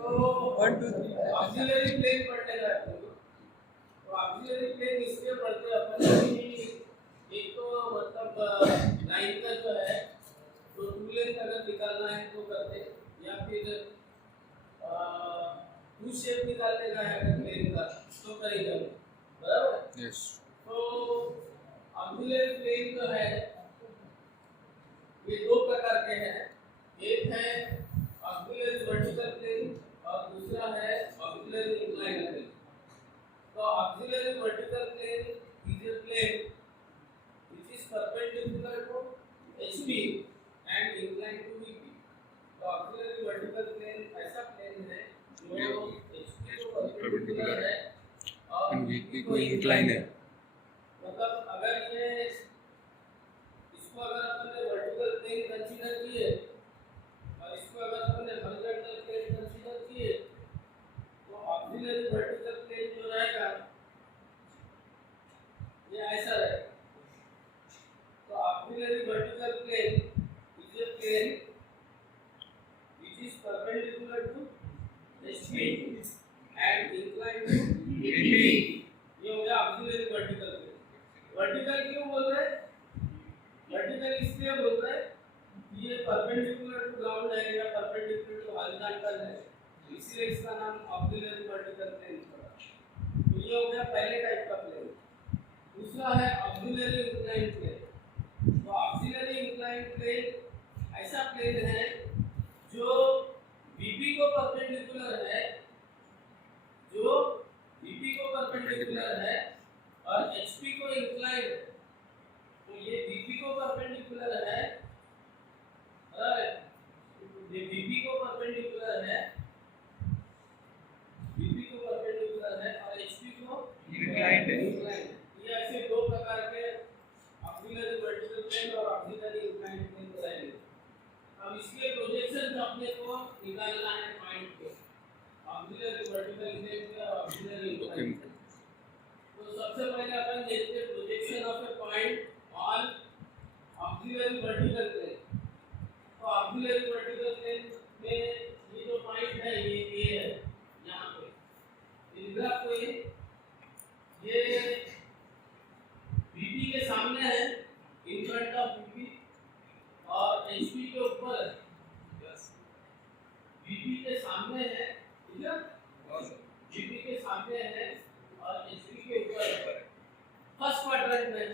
1 2 3 auxiliary plane पढ़ने का है तो ऑक्सिलरी प्लेन इसलिए पढ़ते हैं अपन कि एक तो मतलब लाइन का जो है तो टू लेंथ अगर निकालना है तो करते या फिर टू शेप निकालने का है अगर प्लेन का तो करेंगे बराबर। यस तो ऑक्सिलरी प्लेन जो है ये दो प्रकार के हैं। एक है ऑक्सिलरी वर्टिकल प्लेन और दूसरा है ऑक्सिलरी इंक्लाइंड प्लेन। तो auxiliary vertical plane is a plane which is perpendicular to HP and inclined to VP। तो ऑक्सिलरी वर्टिकल प्लेन ऐसा प्लेन है जो HP को परपेंडिकुलर है और VP को इंक्लाइन है। मतलब अगर ये इसको अगर अपन ने वर्टिकल प्लेन कंसीडर किए और इसको अगर अपन ने हॉरिजॉन्टल प्लेन कंसीडर किए तो ऑक्सिलरी वर्टिकल प्लेन जो रहेगा ये ऐसा रहेगा। तो auxiliary vertical plane is a plane which is perpendicular to HP and inclined to VP। ये हो गया ऑक्सिलरी वर्टिकल प्लेन। वर्टिकल क्यों बोल रहे हैं? वर्टिकल इसलिए बोल रहे हैं कि ये परपेंडिकुलर टू ग्राउंड है या परपेंडिकुलर टू हॉरिजॉन्टल है, इसलिए इसका नाम ऑक्सिलरी वर्टिकल प्लेन पड़ा। तो ये हो गया पहले टाइप का प्लेन। दूसरा है ऑक्सिलरी इंक्लाइंड प्लेन। तो ऑक्सिलरी इंक्लाइंड प्लेन ऐसा प्लेन है जो VP को परपेंडिकुलर है, जो VP को परपेंडिकुलर है और HP को इंक्लाइंड। तो ये VP को परपेंडिकुलर है और ये VP को परपेंडिकुलर है, VP को परपेंडिकुलर है और HP को इंक्लाइंड है। ये ऐसे दो प्रकार के ऑक्सिलरी वर्टिकल प्लेन और ऑक्सिलरी इंक्लाइंड प्लेन रहेंगे। अब इसके प्रोजेक्शन अपने को निकालना है पॉइंट पे, ऑक्सिलरी वर्टिकल प्लेन पे और ऑक्सिलरी इंक्लाइंड। तो सबसे पहले अपन देखते हैं projection of a point on auxiliary vertical plane. तो ऑक्सिलरी वर्टिकल प्लेन में ये जो पॉइंट है ये A है, यहाँ पे इन ग्राफ को ये VP के सामने है, इन फ्रंट ऑफ VP, और HP के ऊपर VP के सामने है, ठीक है, VP के सामने है और HP के ऊपर फर्स्ट क्वाड्रेंट में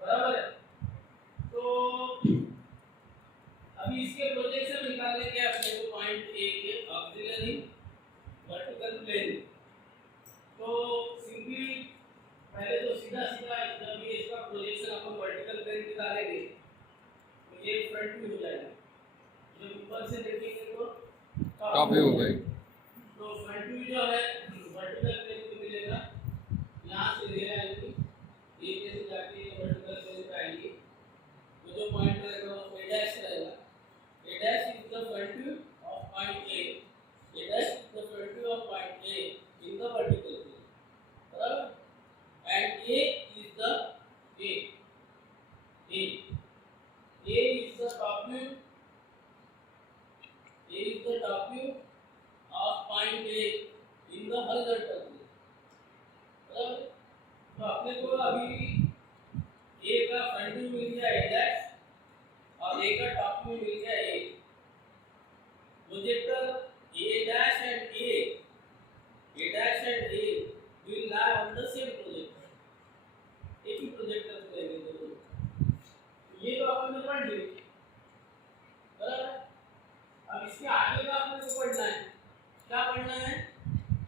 बराबर है। तो अभी इसके प्रोजेक्शन निकालने के अपने को पॉइंट A के ऑक्सिलरी वर्टिकल प्लेन। तो सिंपली पहले तो सीधा जब ये इसका प्रोजेक्शन अपन वर्टिकल प्लेन निकालेंगे तो ये फ्रंट व्यू हो जाएगा। जब ऊपर से देखेंगे तो टॉप व्यू हो गई। तो फ्रंट व्यू जो है वर्टिकल प्लेन को मिलेगा, यहाँ से ले आएंगे ये कैसे जाके वर्टिकल प्लेन पे आएंगे। तो जो पॉइंट रहेगा वो A डैश रहेगा। A dash is the front view of point A। A dash is the front view of point A in the vertical plane, बराबर। And A is the A is the top view, A is the top view of point A in the horizontal plane, बराबर। तो अपने को अभी A का front view मिल गया A dash और A का टॉप व्यू मिल गया A। Projector A dash and A will lie on the same projector। एक ही प्रोजेक्टर पे रहेंगे दोनों। ये तो अपन ने पढ़ लिया, बराबर। अब इसके आगे का अपने को पढ़ना है। क्या पढ़ना है?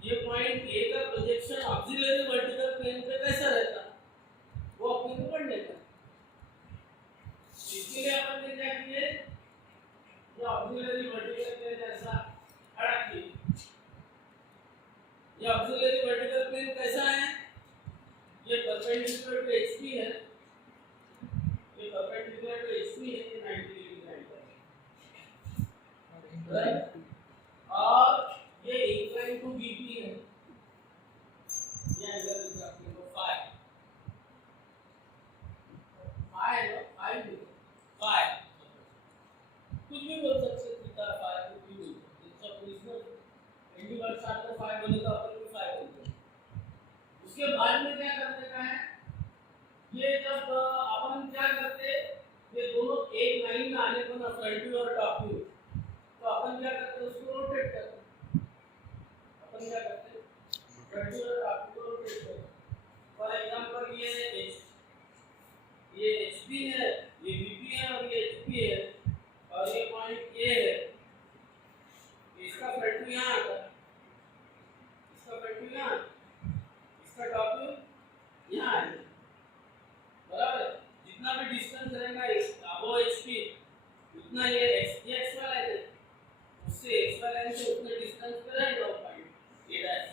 ये पॉइंट A का प्रोजेक्शन ऑक्सिलरी वर्टिकल प्लेन पे कैसा रहता वो अपने को पढ़ने का। इसके लिए अपन ने क्या किया, ये ऑक्सिलरी वर्टिकल प्लेन ऐसा खड़ा किया। ये ऑक्सिलरी वर्टिकल प्लेन कैसा है? ये परपेंडिकुलर टू HP है, ये परपेंडिकुलर टू HP है, ये 90 डिग्री का एंगल है, राइट। और ये इंक्लाइन टू VP है, ये एंगल इज अपने को phi कुछ भी बोल सकते थीटा फ्रंट व्यू और टॉप व्यू, तो अपन क्या करते हैं उसको रोटेट करते हैं। अपन क्या करते हैं फ्रंट व्यू और टॉप व्यू को रोटेट करते हैं। फॉर एग्जांपल ये HP है, ये VP है और ये HP है और ये पॉइंट A है। इसका फ्रंट व्यू यहाँ आता है, इसका फ्रंट व्यू यहाँ, इसका टॉप व्यू यहाँ है, बराबर है। जितना भी डिस्टेंस रहेगा अबव HP उतना ये x वाला है, उससे x वाला लाइन से उतने डिस्टेंस पे रहेगा वो पॉइंट A डैश,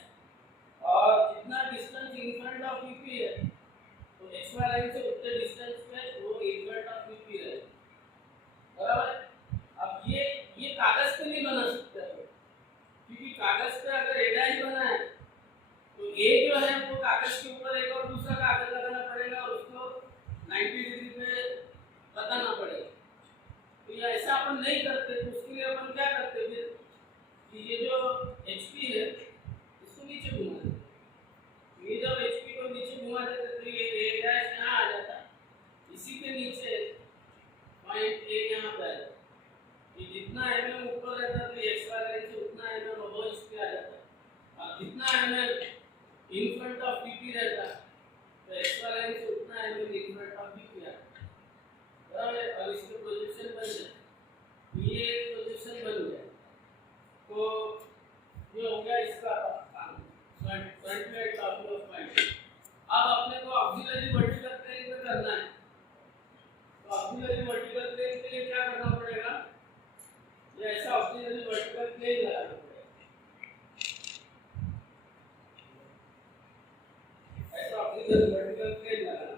और जितना distance in front of VP है तो x वाला लाइन से उतने डिस्टेंस पे वो इन फ्रंट ऑफ VP रहेगा, बराबर है। अब ये कागज पे नहीं बना सकते हैं, क्योंकि कागज पे अगर A डैश बना है तो A जो है वो कागज के ऊपर एक और दूसरा कागज लगाना पड़ेगा और उसको 90 डिग्री पे बताना पड़ेगा। तो ये ऐसा अपन नहीं करते, तो उसके लिए अपन क्या करते फिर कि ये जो HP है इसको नीचे घुमा देते। ये जब HP को नीचे घुमा देते तो ये A डैश यहाँ आ जाता, इसी के नीचे पॉइंट A यहाँ पे आ जाता। ये जितना mm ऊपर रहता है तो x वाला लाइन से उतना mm अबव इस पे आ जाता है, और जितना mm in front of VP रहता है तो x वाला लाइन से उतना mm in front of VP आता है, बराबर है। और इसके प्रोजेक्शन बन जाए, ये प्रोजेक्शन बन गया, तो ये हो गया इसका काम, front view and top view of point. अब अपने को ऑक्सिलरी वर्टिकल प्लेन पे करना है, तो ऑक्सिलरी वर्टिकल प्लेन के लिए क्या करना पड़ेगा, ये ऐसा ऑक्सिलरी वर्टिकल प्लेन लगाना पड़ेगा, ऐसा ऑक्सिलरी वर्टिकल प्लेन लगाना।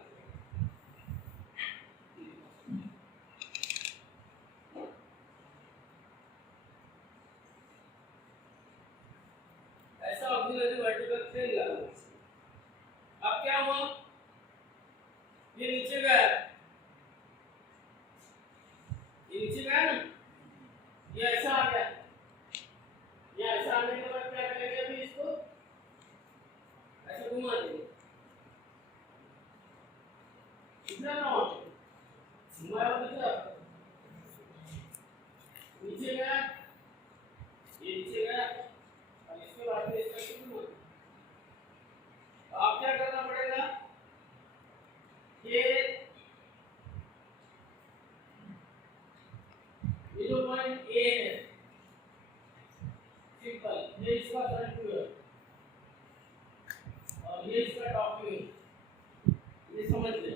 ऐसा ऑक्सिलरी वर्टिकल प्लेन लगाना। अब क्या हुआ, ये नीचे गया, ये नीचे गया ना, ये ऐसा आ गया, ये ऐसा आने के बाद क्या करेंगे, अभी इसको ऐसे घुमा देंगे, इतना ना हो हमारा मतलब नीचे गया, ये नीचे गया और इसके बाद में इसका शुरू हो। तो आप क्या करना पड़ेगा, ये जो पॉइंट A है सिंपल, ये इसका फ्रंट व्यू है और ये इसका टॉप व्यू है, ये समझ ले।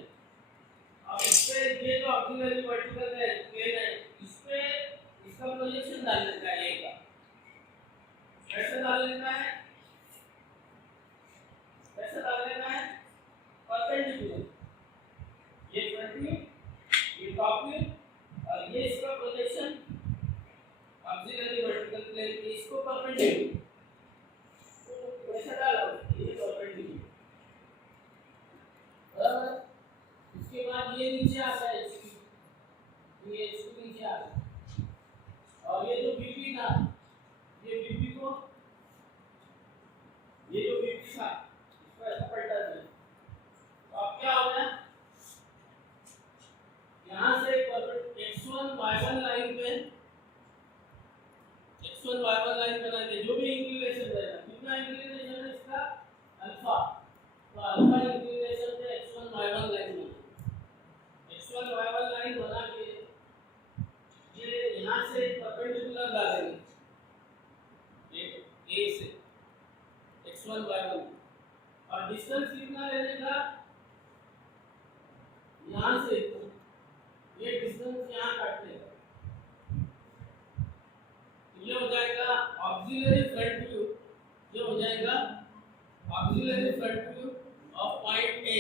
अब इस पे ये जो ऑक्सिलरी वर्टिकल है प्लेन है, इस पे इसका प्रोजेक्शन डालने का है, A का कैसे डालने का है, कैसे डालने का है, परपेंडिकुलर, ये फ्रंट व्यू, ये टॉप व्यू और ये इसका प्रोजेक्शन ऑक्सिलरी वर्टिकल प्लेन के इसको परपेंडिकुलर, तो कैसे डाला ये परपेंडिकुलर, बराबर। उसके बाद ये नीचे आता है, ये इसको नीचे आता है, और ये जो VP था, ये VP को, ये जो VP था इसको ऐसा पलटा दिया, तो अब क्या हो गया, यहाँ से x1 y1 लाइन पे x1 y1 लाइन बना के जो भी इंक्लिनेशन रहेगा, कितना इंक्लिनेशन है इसका अल्फा, तो अल्फा इंक्लिनेशन पे x1 y1 लाइन बना, x1 y1 लाइन बना के ये यहाँ से परपेंडिकुलर डालेंगे A से x1 y1, और डिस्टेंस कितना लेने का, यहाँ से ये डिस्टेंस यहाँ काटने का, ये हो जाएगा ऑक्सिलरी फ्रंट व्यू, ये हो जाएगा auxiliary front view of point A,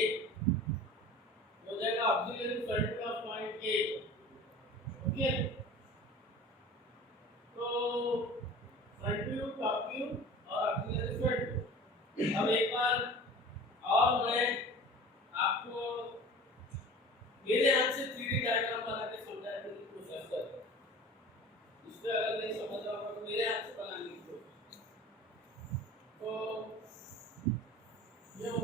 हो जाएगा auxiliary front view of point A, okay. तो फ्रंट व्यू, टॉप व्यू और ऑक्सिलरी फ्रंट व्यू। अब एक बार और मैं आपको मेरे हाथ से 3D डायग्राम बना के समझाने की कोशिश करता हूँ, इसमें अगर नहीं समझ रहा होगा तो मेरे हाथ से बनाने की कोशिश। तो ये हो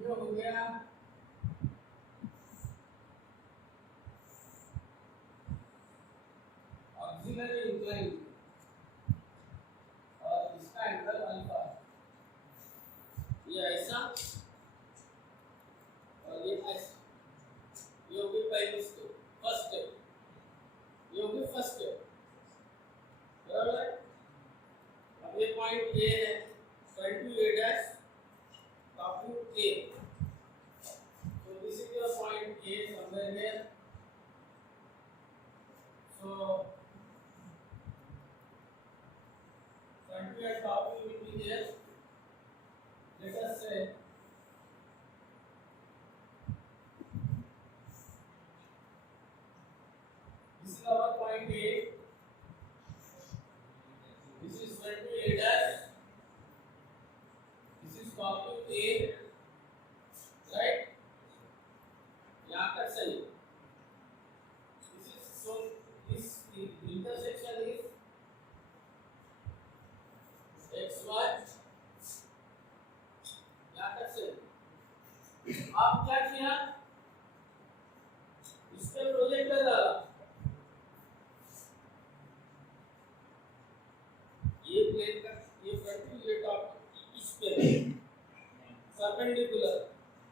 ये हो गया ऑक्सिलरी इंक्लाइन और इसका एंगल अल्फा, ये ऐसा और ये ऐसा, ये होगी पहली स्टेप, फर्स्ट स्टेप, ये होगी फर्स्ट स्टेप, बराबर है। अब ये पॉइंट ए है, front to A dash, top to A, so this is your point A somewhere here, so front view and top view will be there. Let us say this is our point A, this is front view A dash, this is top view A, right? यहाँ तक सही। This is so this intersection is XY, यहाँ तक सही। आप क्या किया? इस पे प्रोजेक्टर डाला, ये प्लेन का ये फ्रंट व्यू, ये टॉप, इस पे परपेंडिकुलर,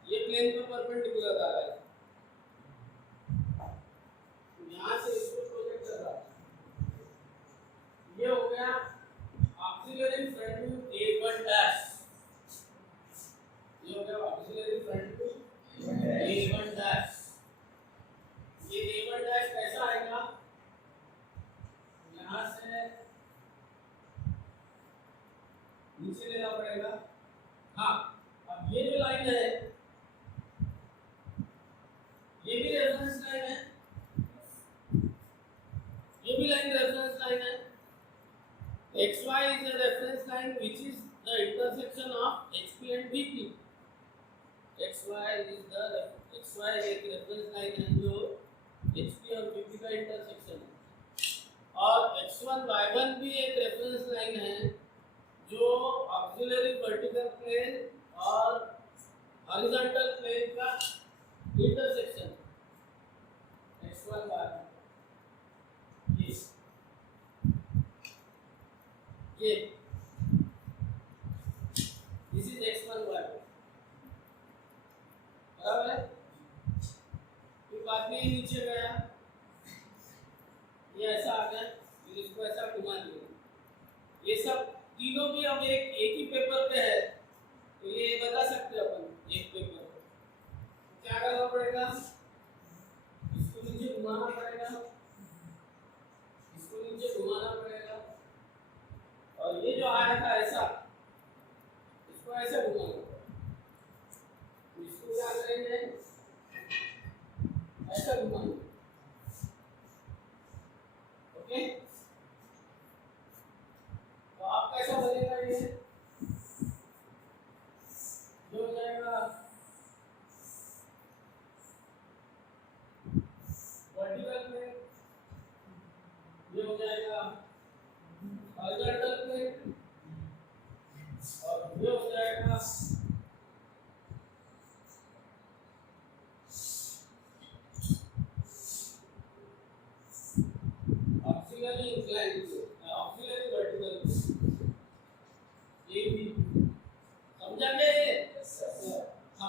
ये प्लेन पे परपेंडिकुलर डाला है, यहाँ से इसको प्रोजेक्ट कर रहा है। ये हो गया auxiliary front view A1 dash, ये हो गया auxiliary front view A1 dash. ये A1 डैश कैसा आएगा? यहाँ से नीचे लेना पड़ेगा। हाँ, अब ये जो लाइन है, ये भी रेफरेंस लाइन है, ये भी लाइन रेफरेंस लाइन है। XY is a reference line which is the intersection of HP and BP. XY एक रेफरेंस लाइन है जो HP और BP का इंटरसेक्शन है, और X1 Y1 भी एक रेफरेंस लाइन है जो ऑक्सिलरी वर्टिकल प्लेन और हॉरिजॉन्टल प्लेन का इंटरसेक्शन है। X1 Y1 ये this is X1 Y1, बराबर है। फिर बाद में नीचे गया, ये ऐसा आ गया, फिर इसको ऐसा घुमा दिया। ये सब तीनों भी अब एक ही पेपर पे है, तो ये बता सकते हैं अपन एक पेपर पे क्या करना पड़ेगा, इसको नीचे घुमाना पड़ेगा, इसको नीचे घुमाना पड़ेगा, और ये जो आया था ऐसा, इसको ऐसे घुमाना, इसको क्या करेंगे, ऐसा घुमाना, ओके। तो आप कैसा बनेगा, ये जो हो जाएगा वर्टिकल प्लेन, ये हो जाएगा हॉरिजॉन्टल प्लेन, और ये हो जाएगा auxiliary inclined plane, auxiliary vertical plane. ये भी समझा गया? हाँ,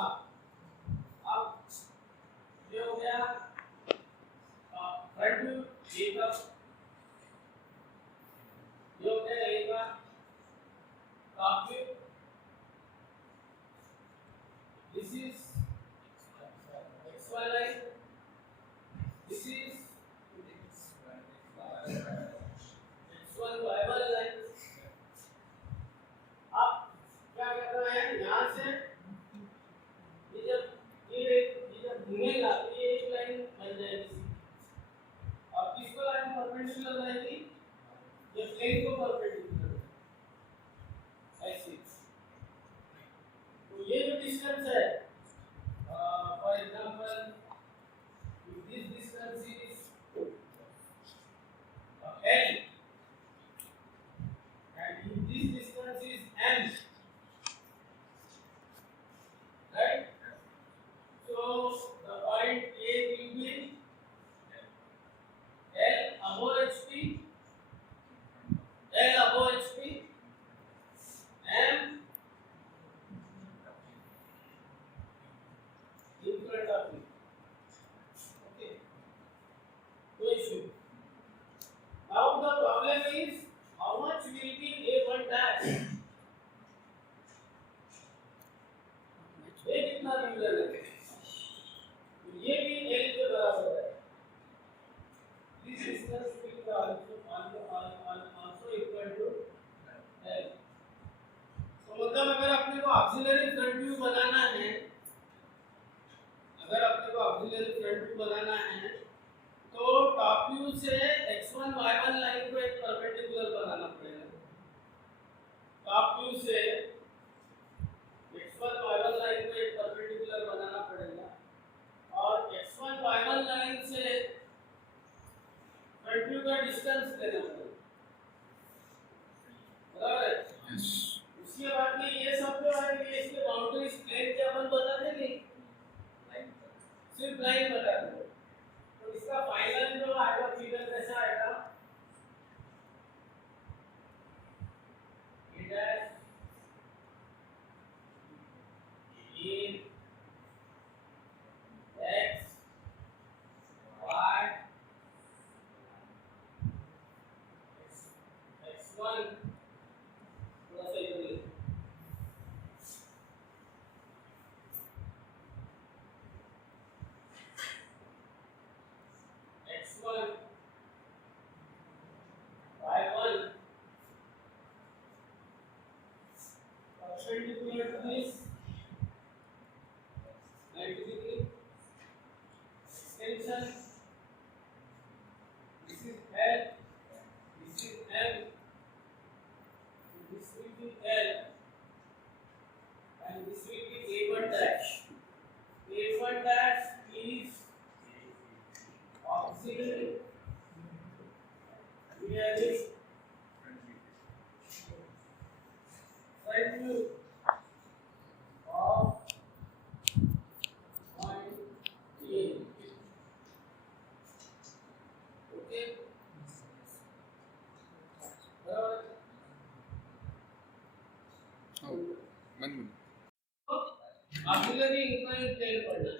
ऑक्सिलरी इंक्लाइन प्लेन पढ़ना है।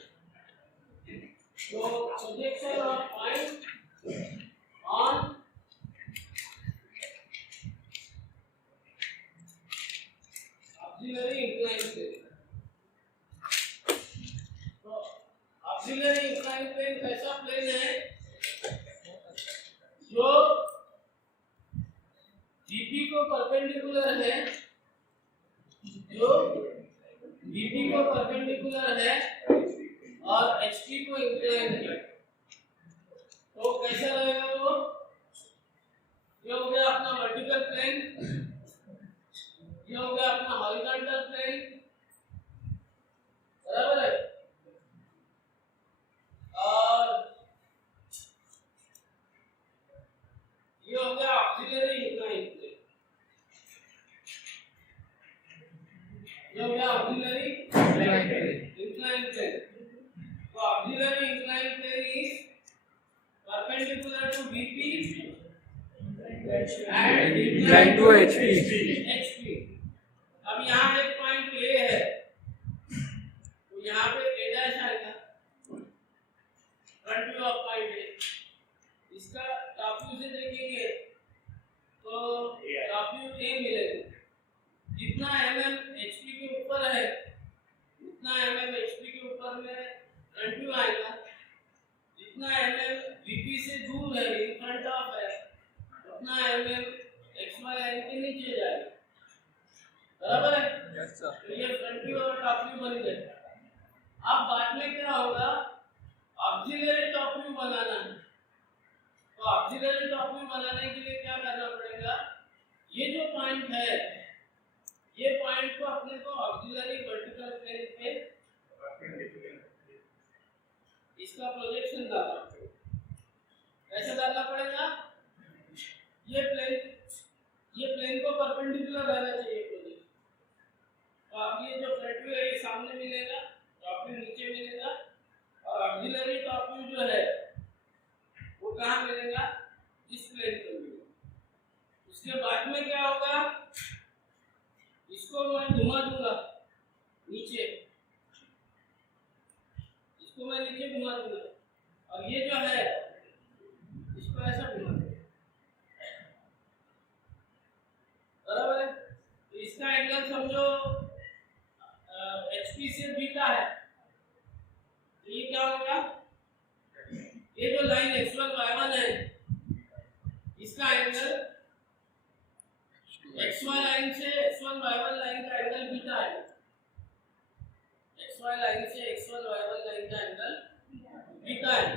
तो projection of point on auxiliary incline plane. तो ऑक्सिलरी इंक्लाइन प्लेन कैसा प्लेन है जो VP को परपेंडिकुलर है, जो VP को परपेंडिकुलर है और HP को इंक्लाइन है। तो कैसा रहेगा वो? ये हो गया अपना वर्टिकल प्लेन, ये हो गया अपना हॉरिजॉन्टल प्लेन, बराबर है। और ये हो गया ऑक्सिलरी इंक्लाइन प्लेन, ये हो गया ऑक्सिलरी इंक्लाइन प्लेन। तो auxiliary incline plane is perpendicular to VP and inclined to HP. अब यहाँ एक पॉइंट A है, तो यहाँ पे A डैश आएगा, front view of point A। इसका टॉप व्यू से देखेंगे तो टॉप व्यू A मिलेगा। जितना mm HP के ऊपर है उतना mm HP के ऊपर में फ्रंट व्यू आएगा, जितना mm VP से दूर है, इन फ्रंट ऑफ है, उतना mm XY लाइन के नीचे जाएगा, बराबर है। Yes sir. तो ये फ्रंट व्यू और टॉप व्यू बन गए। अब बाद में क्या होगा, ऑक्सिलरी टॉप व्यू बनाना है। तो ऑक्सिलरी टॉप व्यू बनाने के लिए क्या करना पड़ेगा, ये जो पॉइंट है, ये पॉइंट को अपने को ऑक्सिलरी वर्टिकल प्लेन पे इसका प्रोजेक्शन डालना पड़ेगा। कैसे डालना पड़ेगा? ये प्लेन को परपेंडिकुलर रहना चाहिए प्रोजेक्शन। तो अब ये जो फ्रंट व्यू है ये सामने मिलेगा, टॉप व्यू नीचे मिलेगा, और ऑक्सिलरी टॉप व्यू जो है वो कहाँ मिलेगा? इस प्लेन पे मिलेगा। उसके बाद में क्या होगा, इसको मैं घुमा दूंगा नीचे, इसको मैं नीचे घुमा दूंगा, और ये जो है इसको ऐसा घुमा दूंगा, बराबर है। तो इसका एंगल समझो HP से बीटा है, तो ये क्या होगा, ये जो लाइन x1 y1 है इसका एंगल XY लाइन से x1 y1 लाइन का एंगल बीटा है, XY लाइन से x1 y1 लाइन का एंगल बीटा है।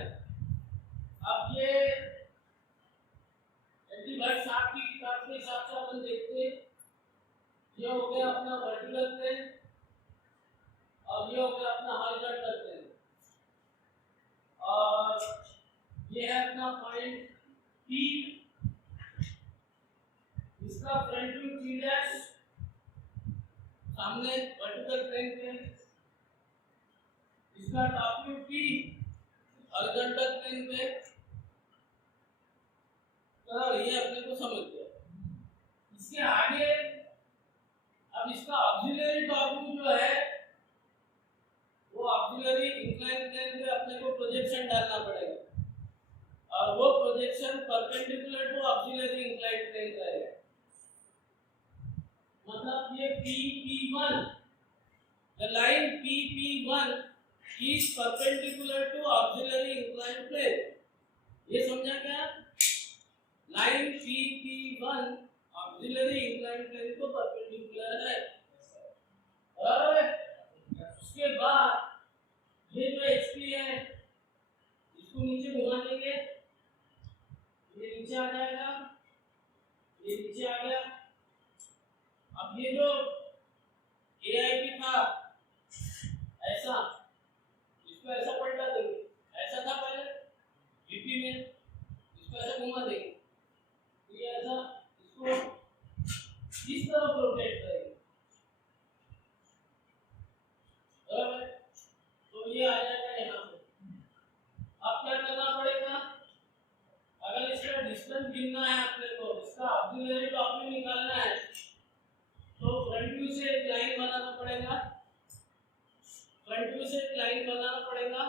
अब ये यदि भट्ट साहब की किताब के हिसाब से अपन देखते हैं, ये हो गया अपना वर्टिकल प्लेन और ये हो गया अपना हॉरिजॉन्टल प्लेन, और ये है अपना पॉइंट P, इसका फ्रंट व्यू T डैश सामने वर्टिकल प्लेन पे, इसका top view P horizontal plane पे। तो ये अपने को समझ गया। इसके आगे अब इसका ऑक्सिलरी टॉप व्यू जो है वो ऑक्सिलरी इंक्लाइन प्लेन पे अपने को प्रोजेक्शन डालना पड़ेगा, और वो projection perpendicular to auxiliary incline plane रहेगा। मतलब ये PP1, the line PP1 is perpendicular to auxiliary inclined plane। ये समझा क्या? Line PP1 auxiliary incline plane को परपेंडिकुलर है, और उसके बाद ये जो HP है इसको नीचे घुमा देंगे, ये नीचे आ जाएगा, ये नीचे आ गया। अब ये जो AIP था ऐसा, इसको ऐसा पलटा देंगे, ऐसा था पहले VP में, इसको ऐसा घुमा देंगे, ये ऐसा, इसको इस तरफ रोटेट करेंगे, बराबर। तो ये आ जाएगा यहाँ पे। अब क्या करना पड़ेगा, अगर इसका डिस्टेंस गिनना है अपने को, इसका ऑक्सिलरी टॉप व्यू निकालना है, तो फ्रंट व्यू से एक लाइन बनाना पड़ेगा, कंटिन्यूस एक लाइन बनाना पड़ेगा।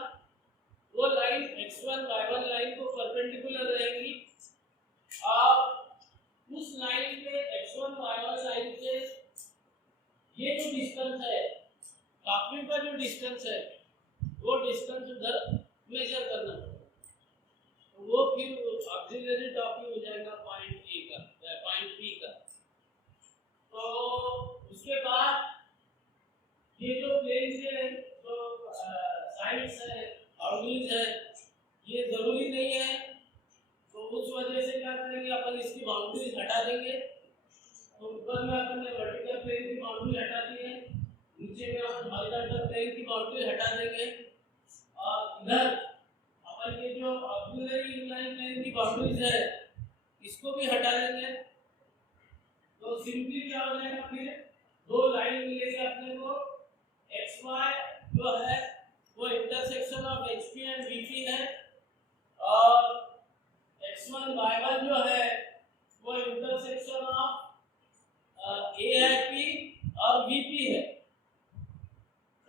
वो लाइन x1 y1 लाइन को परपेंडिकुलर रहेगी और उस लाइन पे x1 y1 लाइन से ये जो डिस्टेंस है, टॉप व्यू का जो डिस्टेंस है, वो डिस्टेंस उधर मेजर करना पड़ेगा। तो वो फिर ऑक्सिलरी टॉप व्यू हो जाएगा पॉइंट ए का, पॉइंट बी का। तो उसके बाद ये जो प्लेन से जो साइड्स है, बाउंड्रीज है, ये जरूरी नहीं है, तो उस वजह से क्या करेंगे, अपन इसकी बाउंड्रीज हटा देंगे। तो ऊपर में अपन ने वर्टिकल प्लेन की बाउंड्री हटा दी है, नीचे में अपन हॉरिजॉन्टल प्लेन की बाउंड्री हटा देंगे, और इधर अपन ये जो ऑक्सिलरी इंक्लाइन प्लेन की बाउंड्रीज है, इसको भी हटा देंगे। तो सिंपली क्या हो जाएगा, फिर दो लाइन मिलेगी अपने को। xy जो है वो intersection of hp and vp है, और x1 y1 जो है वो इंटरसेक्शन ऑफ aip और vp है।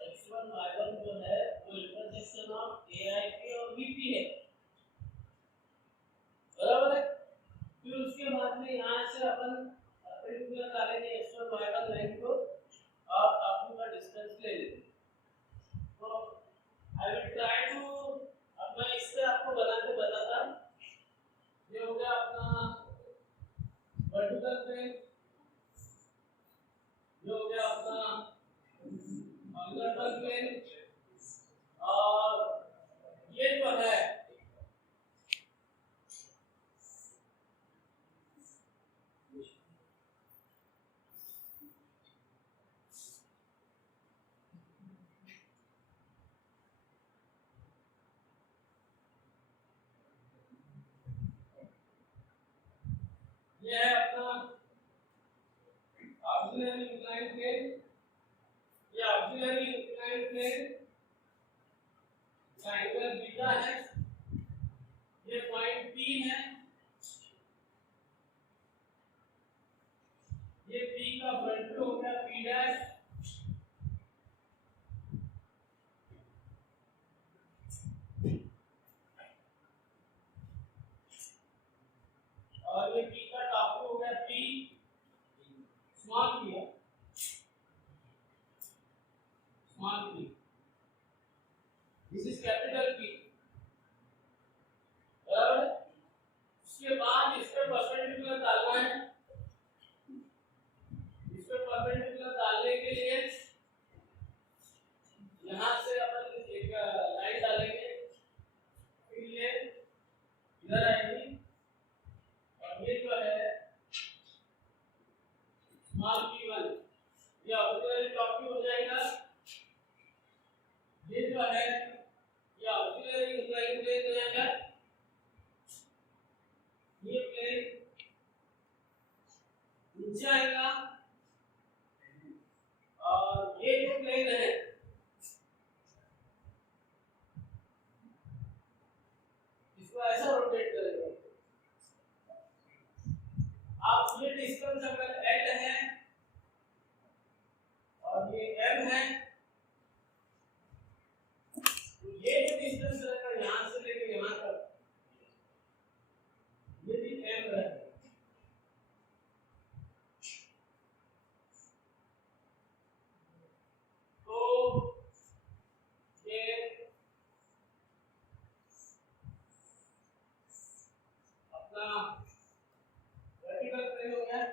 x1 y1 जो है वो इंटरसेक्शन ऑफ aip और vp है, बराबर है। फिर उसके बाद में यहाँ से अपन परपेंडिकुलर डालेंगे x1 y1 लाइन को और टॉप का डिस्टेंस ले लेंगे। तो आई विल ट्राई टू, अब मैं इससे आपको बना के बताता हूँ। ये हो गया अपना वर्टिकल प्लेन, ये हो गया अपना हॉरिजॉन्टल प्लेन, और ये जो है ये है अपना ऑक्सिलरी इंक्लाइन प्लेन। ये ऑक्सिलरी इंक्लाइन प्लेन का एंगल बीटा है, ये पॉइंट P है, ये P का फ्रंट हो गया P डैश, और ये P का टॉप हो गया P small p, small p, this is capital P, बराबर है। उसके बाद इस पे परपेंडिकुलर डालना है। इस पे परपेंडिकुलर डालने के लिए यहाँ से अपन एक लाइन डालेंगे, फिर ये इधर आएगी, और ये जो है स्मॉल p1, ये ऑक्सिलरी टॉप व्यू हो जाएगा। ये जो है ये ऑक्सिलरी इंक्लाइन प्लेन हो जाएगा। ये प्लेन नीचे आएगा, और ये जो प्लेन है इसको ऐसा रोटेट करेंगे। आप ये डिस्टेंस अगर L है और ये M है, तो ये जो डिस्टेंस रहेगा यहाँ से लेके यहाँ तक, ये भी M रहेगा। तो ये अपना वर्टिकल प्लेन हो गया,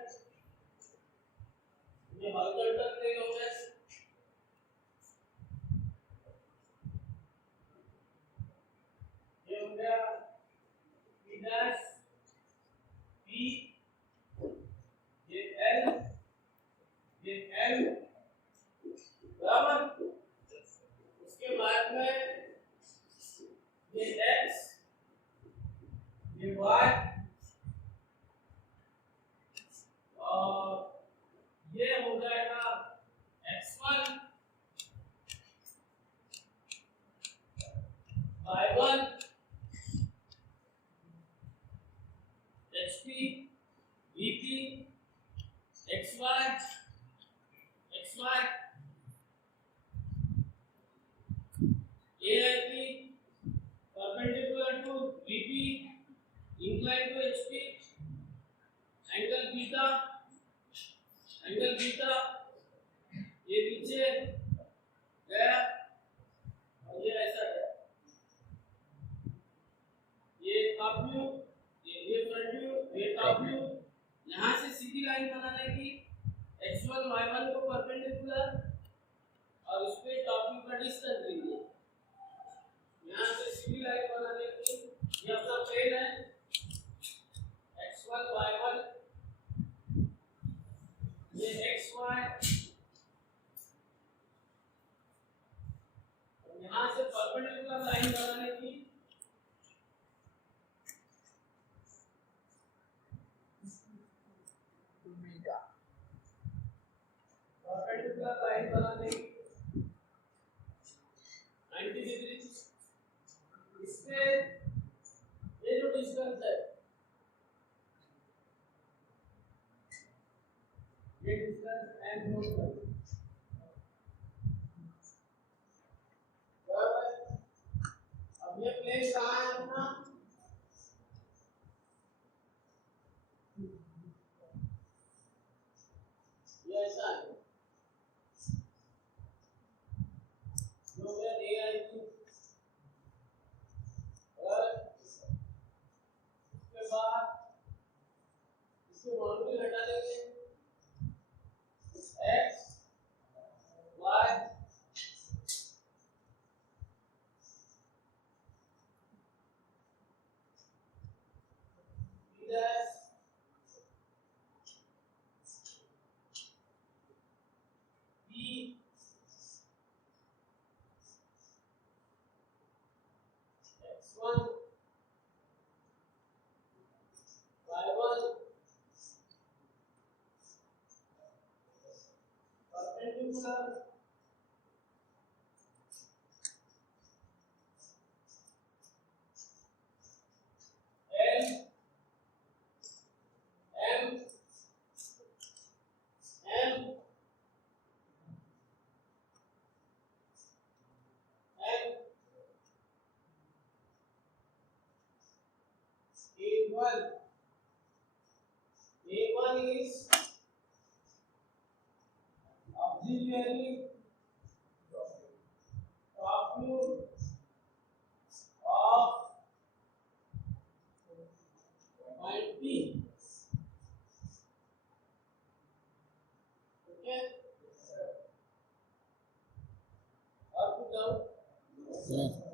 ये हॉरिजॉन्टल प्लेन हो गया, ये हो गया P डैश P, ये L, ये M, बराबर। उसके बाद में ये X, ये Y, और ये हो जाएगा x1 y1 hp vp xy xy, AIP perpendicular to VP, inclined to HP, angle beta ये पीछे गया और ये ऐसा गया, ये टॉप व्यू, ये फ्रंट व्यू, ये टॉप व्यू। यहाँ से सीधी लाइन बनाने की x1 y1 को परपेंडिकुलर और इस पे टॉप व्यू का डिस्टेंस लीजिए। यहाँ से सीधी लाइन बनाने की, ये अपना प्लेन है x1 y1, ये xy, यहाँ से परपेंडिकुलर लाइन बनाने की परपेंडिकुलर लाइन बनाने की 90 डिग्री। इससे ये जो डिस्टेंस है, ये डिस्टेंस m नोट कर। बराबर। अब ये प्लेन कहाँ है अपना? ये ऐसा है जो है AIQ और इसके बाद इसके बाउंड्री हटा देंगे x y b dash b x1 y1 perpendicular L M M M A1 is auxiliary top view of point P. Okay. Up to down.